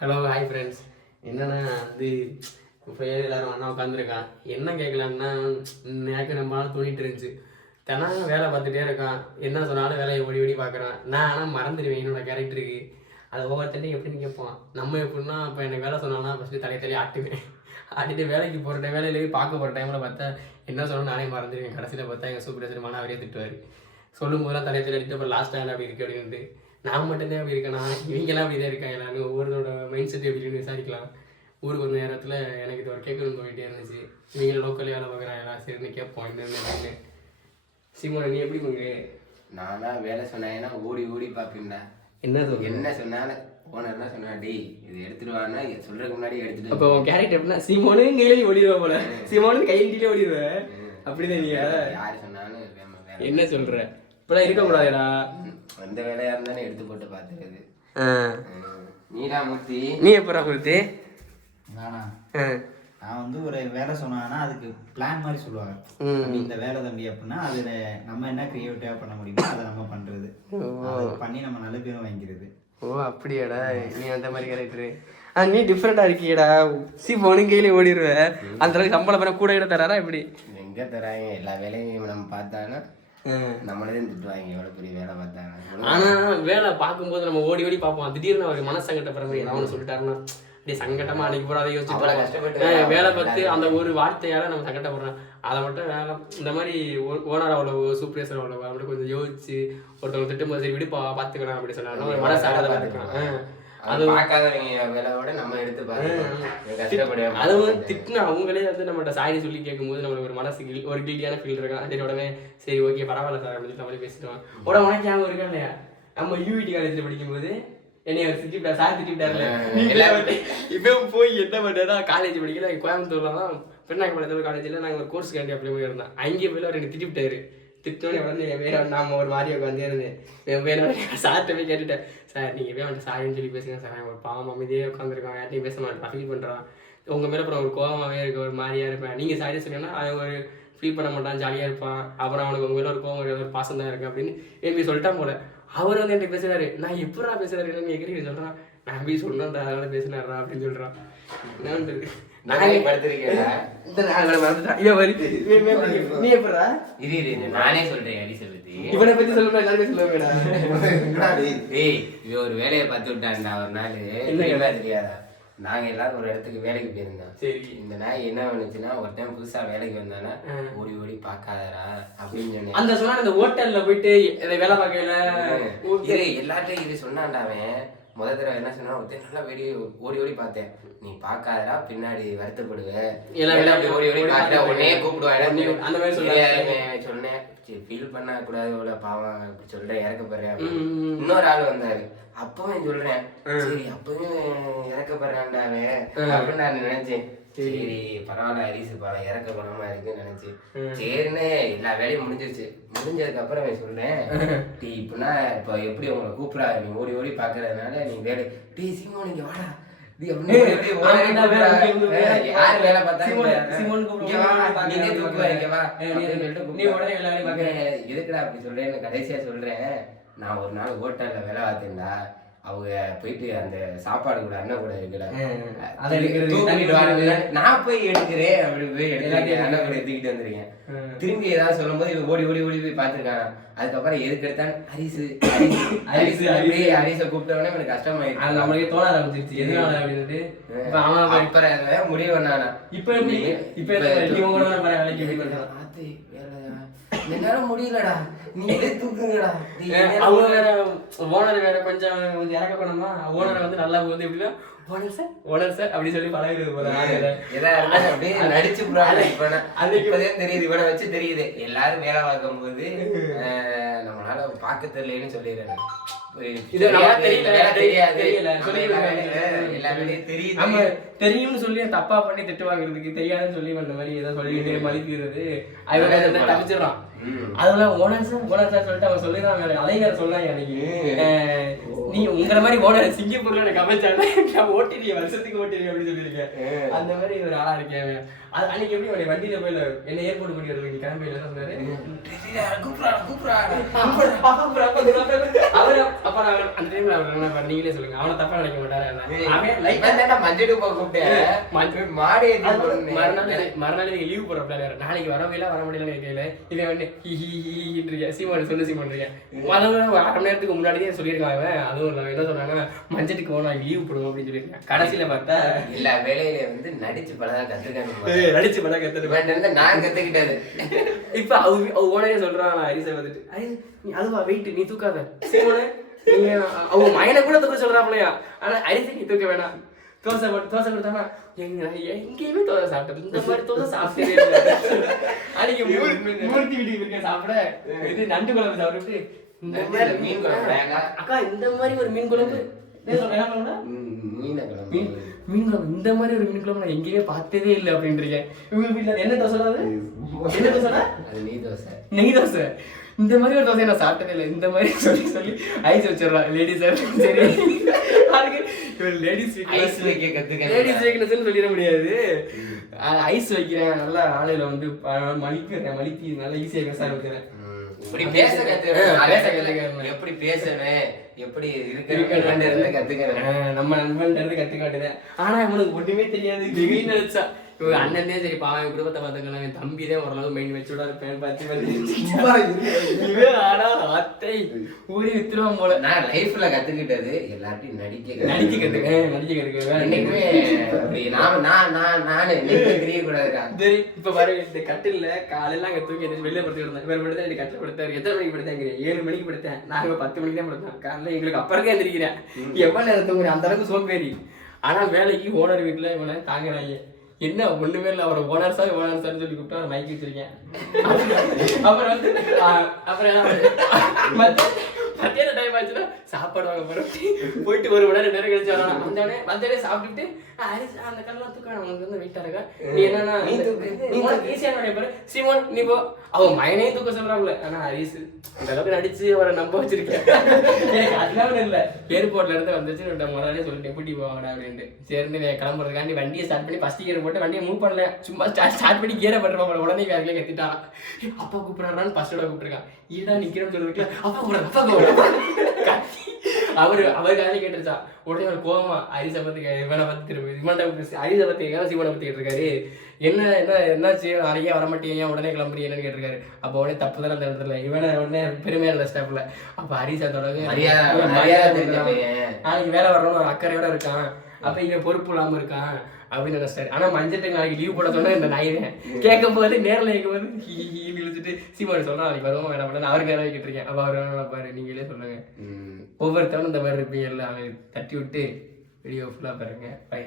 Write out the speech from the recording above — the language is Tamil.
Hello hi friends. என்னென்னா வந்து இப்போ எல்லோரும் அண்ணா உட்காந்துருக்கான். என்ன கேட்கலான்னா எனக்கு நம்ம நாள் தோணிட்டு இருந்துச்சு. தினம் வேலை பார்த்துட்டே இருக்கான். என்ன சொன்னாலும் வேலையை ஓடி ஓடி பார்க்குறான். நான் ஆனால் மறந்துடுவேன் என்னோட கேரக்டருக்கு. அதை ஒவ்வொருத்தண்டையும் எப்படின்னு கேட்பான். நம்ம எப்படின்னா இப்போ எனக்கு வேலை சொன்னான்னா ஃபஸ்ட்டு தலையை ஆட்டுவேன். ஆட்டிட்டு வேலைக்கு போகிற வேலையிலேயே பார்க்க போகிற டைமில் பார்த்தா என்ன சொன்னாலும் நானே மறந்துடுவேன். கடைசியில் பார்த்தா எங்கள் சூப்பர்வைசர் அவரே திட்டுவார். சொல்லும் போதெல்லாம் தலையை அடிட்டு அப்புறம் லாஸ்ட்டாக அப்படி இருக்கு அப்படின்ட்டு. நான் மட்டும்தான் அப்படி இருக்கேனா, இவங்கெல்லாம் அப்படி தான் இருக்காங்க. எல்லாரும் ஒவ்வொருத்தோட மைண்ட் செட் எப்படின்னு விசாரிக்கலாம். ஊருக்கு ஒரு நேரத்தில் எனக்கு இது ஒரு கேட்கணும்னு போயிட்டே இருந்துச்சு. இவங்க லோக்கல் வேலை பார்க்குறாங்களா, சரின்னு கேட்போம் என்னென்னு. சீமோனை நீ எப்படி போங்க? நானா வேலை சொன்னாங்கன்னா ஓடி ஓடி பார்ப்பீங்களா? என்ன சொன்னாலும் ஓனர்னா சொன்னா டி இது எடுத்துடுவான்னா சொல்றதுக்கு முன்னாடி எடுத்துட்டு. அப்போ உன் கேரக்டர் எப்படின்னா சீமோனு கையிலே ஓடிடுவா போல. சீமோனு கையிலே ஓடிடுவேன். அப்படிதான் நீ யாரு சொன்னாலும் என்ன சொல்ற? இப்பெல்லாம் இருக்கக்கூடாதுடா. எந்த வேலையா இருந்தாலும் எடுத்து போட்டு பார்த்துக்கிறது. நீடா மூர்த்தி, நீ எப்படா மூர்த்தி? நானா நான் வந்து ஒரு வேலை சொன்னாங்கன்னா அதுக்கு பிளான் மாதிரி சொல்லுவாங்க. இந்த வேலை தம்பி அப்படின்னா அதுல நம்ம என்ன கிரியேட்டிவா பண்ண முடியுமோ அதை நம்ம பண்றது, பண்ணி நம்ம நல்ல பேரும் வாங்கிக்கிறது. ஓ அப்படியாடா, நீ அந்த மாதிரி கேரக்டரு. நீ டிஃப்ரெண்டா இருக்கீடா. சீமோனு கையிலே ஓடிடுவேன். அந்த அளவுக்கு சம்பளம் பண்ண கூட இடம் தராரா எப்படி? எங்க தராங்க? எல்லா வேலையும் நம்ம பார்த்தாங்கன்னா நம்மளே திட்டுவாங்க எவ்வளவு பெரிய வேலை பார்த்தாங்க. ஆனா வேலை பார்க்கும்போது நம்ம ஓடி ஓடி பார்ப்போம். திடீர்னு அவர் மனசங்கட்டப்படுற மாதிரி அவனு சொல்லிட்டாருன்னா அப்படியே சங்கட்டமா அன்னைக்கு போற அதை யோசிச்சுட்டு வேலை பார்த்து அந்த ஒரு வார்த்தையால நம்ம சங்கட்டப்படுறோம். அதை மட்டும் வேலை இந்த மாதிரி ஓனர் அவ்வளவு சூப்பர்வைசர் அவ்வளவு அப்படி கொஞ்சம் யோசிச்சு ஒருத்தவங்க திட்டம் சரி விடுப்பா பார்த்துக்கலாம் அப்படி சொன்னாங்க. ஒரு மனசு ஆகாத இருக்கலாம். அது பார்க்காதவங்க வேலையோட நம்ம எடுத்து பார்த்து அதுவும் திட்டினா அவங்களே வந்து நம்மகிட்ட சாரி சொல்லி கேட்கும்போது நம்மளுக்கு ஒரு மனசு ஒரு கில்ட்டியான ஃபீல் இருக்கான். சரி உடனே சரி ஓகே பரவாயில்ல சார் அப்படின்னு நம்மளே பேசிட்டோம். உனக்கு ஞாபகம் இருக்கா இல்லையா, நம்ம யூவிடி காலேஜில் படிக்கும்போது என்னைய அவர் திட்டிவிட்டார், சார் திட்டிவிட்டார்ல. இப்போ போய் என்ன பண்ணுறா, காலேஜ் படிக்கல கோயம்புத்தூர்ல தான் பெண்ணாங்கப்பாளையத்தில் காலேஜில் நாங்கள் ஒரு கோர்ஸ் கேண்டி அப்படி போய் இருந்தோம். அங்கேயே போய் அவர் எனக்கு திட்டிவிட்டாரு. திட்டோன்னே வந்து என் வேற நாம ஒரு மாதிரி உட்காந்து இருந்தேன். என் வேற சார்கிட்ட போய் கேட்டுட்டேன், சார் நீங்கள் போய் அவன் சாரின்னு சொல்லி பேசுங்க சார், ஒரு பாவம் அமைதியே உட்காந்துருக்கான், யார்ட்டையும் பேச மாட்டேன், ஃபீல் பண்ணுறான், உங்கள் மேலே அப்புறம் ஒரு கோவமாகவே இருக்க ஒரு மாதிரியாக இருப்பேன். நீங்கள் சாரி சொன்னீங்கன்னா அவன் ஒரு ஃபீல் பண்ண மாட்டான், ஜாலியாக இருப்பான், அப்புறம் அவனுக்கு உங்கள் மேலே ஒரு கோவம் ஒரு பாசம் தான் இருக்கு அப்படின்னு எப்படி சொல்லிட்டான் போல. அவர் வந்து என்கிட்ட பேசுறாரு. நான் எப்படா பேசுறாரு என்ன கேட்குறீங்க சொல்கிறான். நான் எப்படி சொல்லணும்டா அதனால பேசினாரா அப்படின்னு சொல்கிறான். நான் நானே சொல்றேன் அடி சொல்லுது. இவனை பத்தி சொல்லுங்க, எல்லாருமே சொல்லுவாங்கடா. இவன் ஒரு வேலையை பார்த்து விட்டான்டா ஒரு நாள். என்ன தெரியாதா, நாங்க எல்லாரும் ஒரு இடத்துக்கு வேலைக்கு போயிருந்தோம். சரி இந்த நாய் என்ன பண்ணுச்சுன்னா ஒரு டைம் புதுசா வேலைக்கு வந்தானா ஓடி ஓடி பார்க்காதரா அப்படின்னு சொன்னேன். அந்த சொன்னா அந்த ஹோட்டல்ல போயிட்டு வேலை பார்க்கல எல்லார்ட்டையும் இது சொன்னான்டா. அவன் முதல் தடவை என்ன சொன்னா ஒருத்தர் நல்லா வெளியே ஓடி ஓடி பார்த்தேன், நீ பார்க்காதரா பின்னாடி வருத்தப்படுவேன் ஓடி ஓடி பார்த்தா உடனே கூப்பிடுவான் அந்த மாதிரி சொன்னேன். ஃபீல் பண்ண கூடாது இவ்வளோ பாவம் அப்படி சொல்றேன் இறக்கப்படுறேன். இன்னொரு ஆள் வந்தாரு, அப்பவும் சொல்றேன் சரி அப்பவும் இறக்கப்படுறான்டா அவன் அப்படின்னு நான் நினைச்சேன். சரி பரவாயில்ல அரிசி பழம் இறக்க பணமா இருக்குன்னு நினைச்சேன். சரின்னு எல்லா வேலையும் முடிஞ்சிருச்சு. முடிஞ்சதுக்கு அப்புறம் அவன் சொல்றேன், டீ இப்படின்னா இப்போ எப்படி உங்களை கூப்பிடா நீ ஓடி ஓடி பாக்குறதுனால நீ வேலை டீ சீமோ நீங்க வாடா யாரு வேலை பார்த்தாங்க எதுக்குடா அப்படி சொல்றேன்னு கடைசியா சொல்றேன். நான் ஒரு நாள் ஹோட்டல்ல வேலை பார்த்தேன்டா, அவங்க போயிட்டு அந்த சாப்பாடு கூட அண்ணன் கூட இருக்குல்ல நான் போய் எடுக்கிறேன் அப்படி போய் அண்ணன் கூட எடுத்துக்கிட்டு வந்திருக்கேன். திரும்பி ஏதாவது சொல்லும் போது இவன் ஓடி ஓடி ஓடி போய் பார்த்துருக்கான். அதுக்கப்புறம் எதுக்கு எடுத்தான்னு ஹரிசை கூப்பிட்டவனே எனக்கு கஷ்டமாயிடுச்சு. நம்மளுக்கு தோண ஆரம்பிச்சிருச்சு எதுனால அப்படின்ட்டு. அப்புறம் முடிவு பண்ணானா இப்ப என்னால முடியலடா நீ தூக்குங்கடா. அவங்க வேற ஓனர் வேற கொஞ்சம் இறக்க பண்ணமா, ஓனரை வந்து நல்லா வந்து எப்படின்னா ஓனர் சார் அப்படி சொல்லி பழகிறது போல. நடிச்சு இப்பதே தெரியுது, இவனை வச்சு தெரியுது. எல்லாரும் வேலை பார்க்கும் போது நம்மளால பார்க்க தெரியலன்னு சொல்லிடுறேன். தெரியும்னு சொல்லி தப்பா பண்ணி திட்டு வாங்குறதுக்கு தெரியாதுன்னு சொல்லி அந்த மாதிரி ஏதோ சொல்லிட்டு மதிக்கிறது அவங்க தப்பிச்சிடறான். அதெல்லாம் ஓனர் சார் சொல்லிட்டு அவன் சொல்லிடுறான். அதே நேரம் சொன்னாங்க அன்னைக்கு, நீ உங்களை மாதிரி ஓனர் சிங்கப்பூர்ல எனக்கு அமைச்சாங்க நான் ஓட்டிருக்கேன் வருஷத்துக்கு ஓட்டிருக்கேன் அப்படின்னு சொல்லியிருக்கேன். அந்த மாதிரி ஒரு ஆளா இருக்கேன். அது அன்னைக்கு எப்படி அவருடைய வண்டியில போய் என்ன ஏர்போர்ட் பண்ணி வருவீங்க கிளம்பியில சொன்னாரு அவரு அப்புறம் அந்த டைம்ல அவர் என்ன நீங்களே சொல்லுங்க அவனை தப்பா நினைக்க மாட்டாரு. மறுநாள் நீங்க லீவ் போடுற பிளான் நாளைக்கு வரவையில வர முடியல கேட்கல இதை வந்து சீமான் சொல்லு சீமான் இருக்கேன் ஒரு 1/2 மணி நேரத்துக்கு முன்னாடியே சொல்லியிருக்காங்க. அதுவும் இல்லை என்ன சொன்னாங்க மஞ்சட்டுக்கு போகணும் லீவ் போடுவோம் அப்படின்னு சொல்லியிருக்கேன். கடைசியில பார்த்தா எல்லா வேலையில வந்து நடிச்சு பழதான் கத்துக்காங்க. நடிச்சு படம் கத்துட்டு நான் கத்துக்கிட்டது. இப்ப அவங்க ஓனரே சொல்றாங்க ஹரிசை வந்துட்டு நீ அதுவா வெயிட் நீ தூக்காத சீமானே நீங்க அவங்க மயனை கூட தூக்க சொல்றாப்லையா. ஆனா ஹரிசை நீ தூக்க வேணாம். தோசை கொடுத்தானா எங்கேயுமே தோசை சாப்பிட்டது இந்த மாதிரி தோசை சாப்பிட்டதே அன்னைக்கு மூர்த்தி வீட்டுக்கு இருக்க சாப்பிட இது நண்டு குழம்பு சாப்பிட்டு இந்த மாதிரி மீன் குழம்பு அக்கா இந்த மாதிரி ஒரு மீன் குழம்பு மீன் குழம்பு இந்த மாதிரி ஒரு மீன் குழம்பு நான் எங்கேயுமே பார்த்ததே இல்லை அப்படின்றீங்க. இவங்க வீட்டுல என்ன தோசை என்ன தோசை நெய் தோசை இந்த மாதிரி ஒரு தோசையை நான் சாப்பிட்டதே இல்லை. இந்த மாதிரி சொல்லி ஐஸ் வச்சிடலாம் லேடிஸ் சரி லேடிஸ் வைக்கணும்னு சொல்லிட முடியாது. ஐஸ் வைக்கிறேன் நல்லா ஆளுல வந்து மலிப்பி நல்லா ஈஸியாக சார் வைக்கிறேன். எப்படி பேசணும் எப்படி இருக்கு கத்துக்கிறேன் நம்ம நண்பன் கத்துக்க மாட்டேன். ஆனா இவனுக்கு ஒண்ணுமே தெரியாது திடீர்னு நினைச்சா இவங்க அண்ணன் சரி பாவன் குடும்பத்தை பார்த்துக்கலாம் என் தம்பி தான் ஓரளவு மெயின் வச்சுடா இருப்பேன் ஆனா அத்தை ஊறி வித்துருவான் போல. நான் லைஃப்ல கத்துக்கிட்டது எல்லார்ட்டையும் நடிக்க சரி இப்ப பாரு இந்த கட்டில காலையில அங்க தூக்கி வெளியே படுத்துக்கிட்டு இருந்தேன். இவர் படுத்தா எனக்கு கட்டில் படுத்தாரு. எத்தனை மணிக்கு படுத்தாங்க 7 மணிக்கு படுத்தேன். நாங்க 10 மணிக்கு தான் படுத்தோம். காலையில எங்களுக்கு அப்புறம் எந்திரிக்கிறேன் எவ்வளவு நேரம் தூங்குறேன் அந்த அளவுக்கு சோம்பேறி. ஆனா வேலைக்கு ஓனர் வீட்டுல இவனை தாங்குறாங்க என்ன ஒண்ணுமே இல்லை. அவரை ஓனர் சார் சொல்லி கூப்பிட்டு அவரை மைக் வச்சிருக்கேன். அப்புறம் வந்து அப்புறம் மத்தியான டைம் ஆச்சுன்னா சாப்பாடு வாங்க போயிட்டு 1 மணி நேரம் கழிச்சு வரலாம். வந்தோடனே சாப்பிட்டுட்டு அந்த கல்லாம் தூக்க அவங்களுக்கு வந்து வெயிட்டா இருக்கா நீ என்னன்னா ஈஸியான சீமான் நீ போ அவன் மயனையும் தூக்க சொல்றாங்களே. ஆனா ஹரிஸ் அந்த அளவுக்கு நடிச்சு அவரை நம்ப வச்சிருக்கேன். எனக்கு அதெல்லாம் இல்லை ஏர்போர்ட்ல இருந்து வந்துச்சு முறையே சொல்லிட்டேன் கூட்டி போவாங்கடா அப்படின்ட்டு. சேர்ந்து கிளம்புறதுக்காண்டி வண்டியை ஸ்டார்ட் பண்ணி ஃபர்ஸ்ட் கியர் போட்டு வண்டியை மூவ் பண்ணல சும்மா ஸ்டார்ட் பண்ணி கியரை பட்டுருவாங்க. உடனே வேலையில கத்திட்டான் அப்பா கூப்பிடுறான்னு ஃபர்ஸ்டோட கூப்பிட்டுருக்கான். ஈடா நிக்கிறேன்னு சொல்லிருக்கல அப்பா கூப்பிடுறாங்க அவர் காலையில் கேட்டுருச்சா உடனே ஒரு கோவமா ஹரிசை பத்தி இவனை பத்தி ஹரிசை பத்தி சிவனை பத்தி கேட்டிருக்காரு. என்னாச்சு நிறைய வரமாட்டீங்க உடனே கிளம்புறீங்கன்னு கேட்டிருக்காரு. அப்போ உடனே தப்பு தானே அந்த இடத்துல இவனை உடனே பெருமையா இருந்த ஸ்டாப்ல. அப்ப ஹரிசா தொடங்க நாளைக்கு வேலை வரணும்னு ஒரு அக்கறையோட இருக்கான். அப்ப இவன் பொறுப்பு இல்லாம இருக்கான் அப்படின்னு நினைச்சாரு. ஆனா மஞ்சட்டுக்கு நாளைக்கு லீவ் போட சொன்னா இந்த நாயினேன் கேட்கும் போது நேரில் கேட்கும் போது இழுத்துட்டு சீமானி சொல்றான் நாளைக்கு வருவோம் வேணாம் பண்ண அவருக்கு வேலை கேட்டிருக்கேன். அப்ப அவர் வேணாம் பாரு நீங்களே சொல்லுங்க. ஒவ்வொருத்தவனும் இந்த மாதிரி இருப்பீங்கல்ல அவன் தட்டி விட்டு வீடியோ ஃபுல்லா பாருங்க. பை.